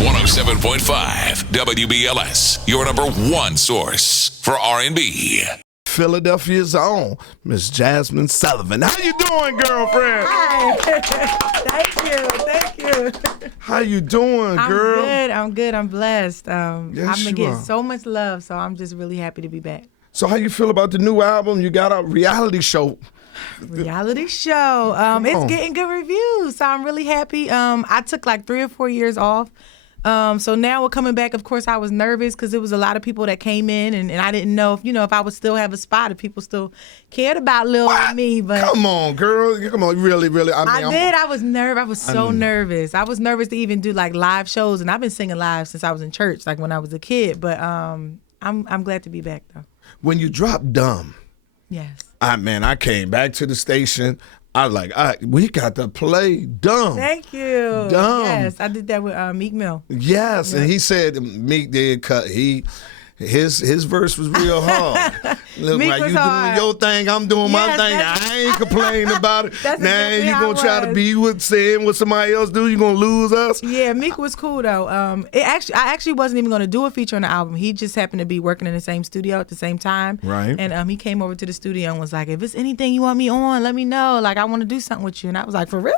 107.5 WBLS, your number one source for R&B. Philadelphia's own Miss Jasmine Sullivan. How you doing, girlfriend? Hi. Thank you. How you doing, girl? I'm good. I'm blessed. Yes, I've been you getting are. so much love, so I'm just really happy to be back. So how you feel about the new album? You got a reality show. Reality show. on. It's getting good reviews, so I'm really happy. I took like 3 or 4 years off. So now we're coming back. Of course, I was nervous because there was a lot of people that came in, and I didn't know if I would still have a spot, if people still cared about little me. But Come on, girl. Come on, really. I did. I was nervous. I was so nervous. I was nervous to even do like live shows, and I've been singing live since I was in church, like when I was a kid. But I'm glad to be back though. When you dropped Dumb, Yes. I came back to the station. I was like, we got to play Dumb. Thank you. Dumb. Yes, I did that with Meek Mill. Yes, and he said Meek did cut. His verse was real hard. Look, Meek like was you hard. doing your thing, I'm doing my Yes, thing. that's- I ain't complaining about it. That's Now exactly you how gonna it try to was. be with saying what somebody else do? You gonna lose us? Yeah, Meek was cool though. I actually wasn't even going to do a feature on the album. He just happened to be working in the same studio at the same time. Right. And he came over to the studio and was like, "If it's anything you want me on, let me know. Like I want to do something with you." And I was like, "For real?"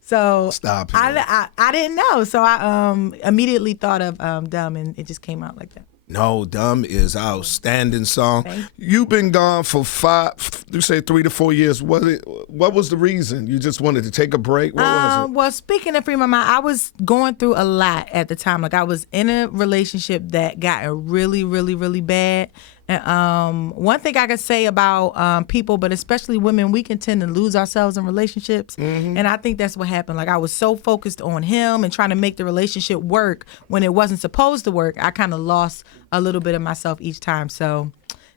So Stop it. I didn't know. So I immediately thought of Dumb, and it just came out like that. No, Dumb is outstanding song. Thank You've been gone for 3 to 4 years. What was the reason? You just wanted to take a break? What was it? Well, speaking of free my mind, I was going through a lot at the time. Like I was in a relationship that got really, really, really bad. And one thing I could say about people, but especially women, we can tend to lose ourselves in relationships. Mm-hmm. And I think that's what happened. Like I was so focused on him and trying to make the relationship work when it wasn't supposed to work. I kind of lost a little bit of myself each time. So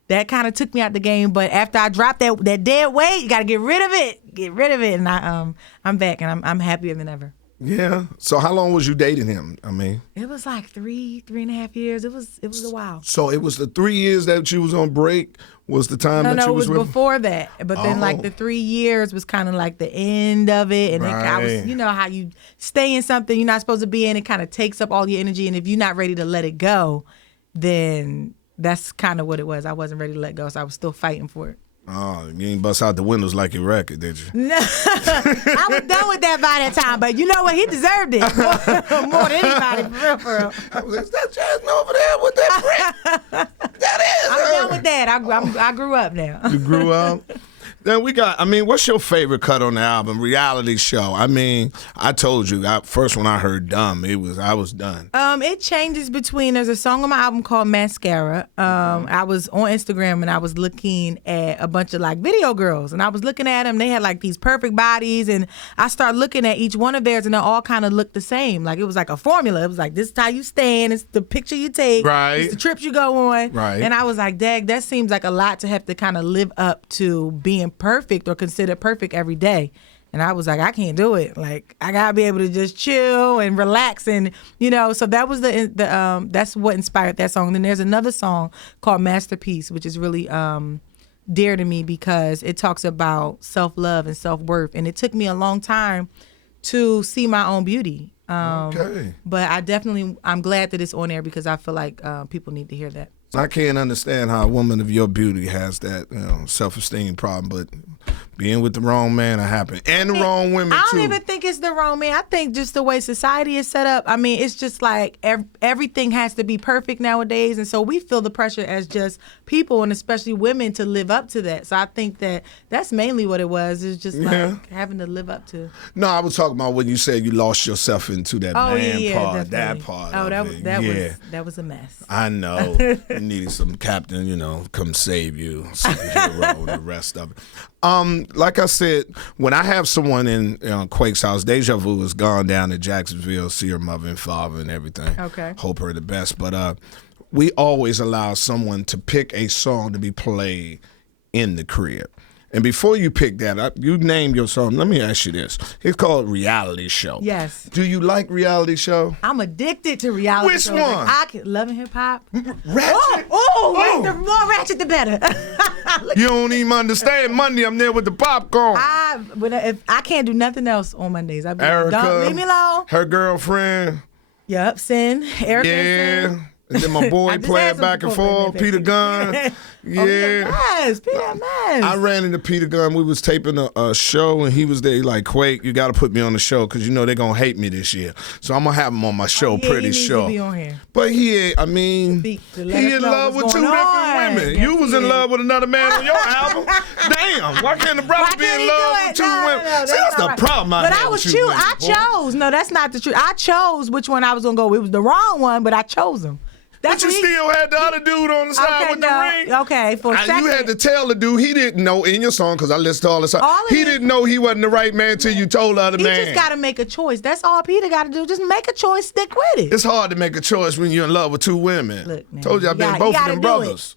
that kind of took me out the game. But after I dropped that dead weight, you got to get rid of it. Get rid of it. And I'm back, and I'm happier than ever. Yeah. So how long was you dating him? I mean, It was like 3.5 years. It was a while. so it was the 3 years that you was on break was the time that No, you it was was with him? before that. But then, Oh. like the 3 years was kind of like the end of it, and then I was, Right. you know how you stay in something you're not supposed to be in. It kind of takes up all your energy, and if you're not ready to let it go, then that's kind of what it was. I wasn't ready to let go, so I was still fighting for it. Oh, you ain't bust out the windows like your record, did you? No, I was done with that by that time. But you know what? He deserved it more than anybody, for real. I was like, is that Jasmine over there with that brick? That is I'm her. done with that. I grew up now. You grew up. Then what's your favorite cut on the album? Reality show. I mean, I told you, first when I heard Dumb, I was done. It changes between. There's a song on my album called Mascara. I was on Instagram and I was looking at a bunch of like video girls, and I was looking at them. They had like these perfect bodies, and I started looking at each one of theirs, and they all kind of looked the same. Like it was like a formula. It was like, this is how you stand. It's the picture you take. Right. It's the trips you go on. Right. And I was like, dag, that seems like a lot to have to kind of live up to being perfect or considered perfect every day. And I was like, I can't do it. Like, I gotta be able to just chill and relax, and so that was that's what inspired that song. And then there's another song called Masterpiece, which is really dear to me because it talks about self-love and self-worth, and it took me a long time to see my own beauty. Okay. But I'm glad that it's on there because I feel like people need to hear that. I can't understand how a woman of your beauty has that self-esteem problem, but being with the wrong man, it happened. And the wrong women, I too. don't even think it's the wrong man. I think just the way society is set up. I mean, it's just like everything has to be perfect nowadays. And so we feel the pressure as just people, and especially women, to live up to that. So I think that's mainly what it was. It's just like having to live up to. No, I was talking about when you said you lost yourself into that Oh, man yeah, part, definitely. that part. Oh, of it. that was a mess. I know. You needed some captain, come save you, superhero, and the rest of it. Like I said, when I have someone in Quake's house, Deja Vu has gone down to Jacksonville, see her mother and father and everything. Okay. Hope her the best. But we always allow someone to pick a song to be played in the crib. And before you pick that up, you name your song. Let me ask you this. It's called Reality Show. Yes. Do you like reality show? I'm addicted to reality Which shows. one? Like, Love and Hip Hop. Ratchet? Oh, the more ratchet, the better. You don't even understand. Monday, I'm there with the popcorn. If I can't do nothing else on Mondays, I'll be like, Erica, don't leave me alone. her girlfriend. Yup, Sin, Eric. Yeah. And then my boy I just playing had some back and Chipotle forth, in Peter there. Gunn. Yeah. Oh, Peter Mess. Peter Mess. I ran into Peter Gunn. We was taping a show, and he was there. He like, Quake, you got to put me on the show because you know they're gonna hate me this year. So I'm gonna have him on my show. Yeah, Pretty he needs sure. to be on here. But he ain't. I mean, Speak to let he us in know love with what's two going different on. women. Yes, You was he in is. love with another man on your album. Damn. Why can't the brother Why be can't in he love do with it? two No, women? no, See, that's not the right. problem. But have I was with you I women, boy. chose. No, that's not the truth. I chose which one I was gonna go. It was the wrong one, but I chose him. But you still had the other dude on the side with the ring. Okay, for a second. You had to tell the dude he didn't know in your song because I listened to all the songs. All of He it- didn't know he wasn't the right man till you told the other He man. just got to make a choice. That's all Peter got to do. Just make a choice. Stick with it. It's hard to make a choice when you're in love with two women. Look, man, Told you I've you been got- both you of them gotta do brothers.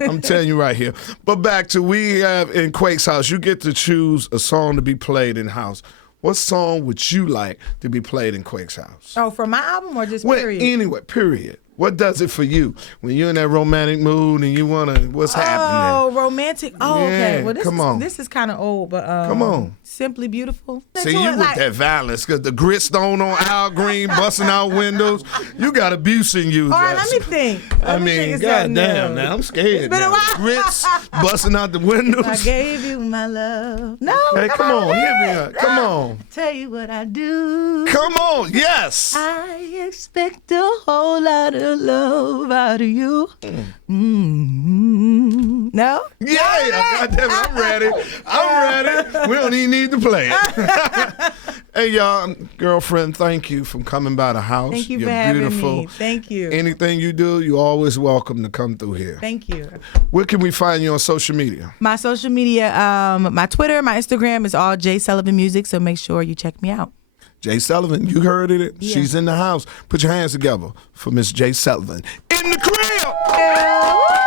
I'm telling you right here. But back to we have in Quake's house, you get to choose a song to be played in house. What song would you like to be played in Quake's house? Oh, for my album or just Well, period? anyway, period. What does it for you when you're in that romantic mood and you wanna? What's happening? Oh, romantic. Oh, okay. Yeah, Well, come on. This is kind of old, but Come on. Simply Beautiful. See, To you it, with like- that violence, because the gritstone on Al Green busting out windows. You got abuse in you. All right, let me Jess. think. I Let me mean, think of something goddamn, else. now I'm scared. It's been a now. while. Grits busting out the windows. I gave you my love. No, Hey, come on, hit me hit up. it. Come on. Tell you what I do. Come on, yes. I expect a whole lot of love out of you. No? Yeah, goddamn, I'm ready. I'm ready. We don't even need to play it. Hey, y'all, girlfriend, thank you for coming by the house. Thank you You're for having beautiful. me. Thank you. Anything you do, you're always welcome to come through here. Thank you. Where can we find you on social media? My social media, my Twitter, my Instagram is all J Sullivan Music, so make sure you check me out. Jay Sullivan, you heard it. Yeah. She's in the house. Put your hands together for Miss Jay Sullivan in the crib. Yeah.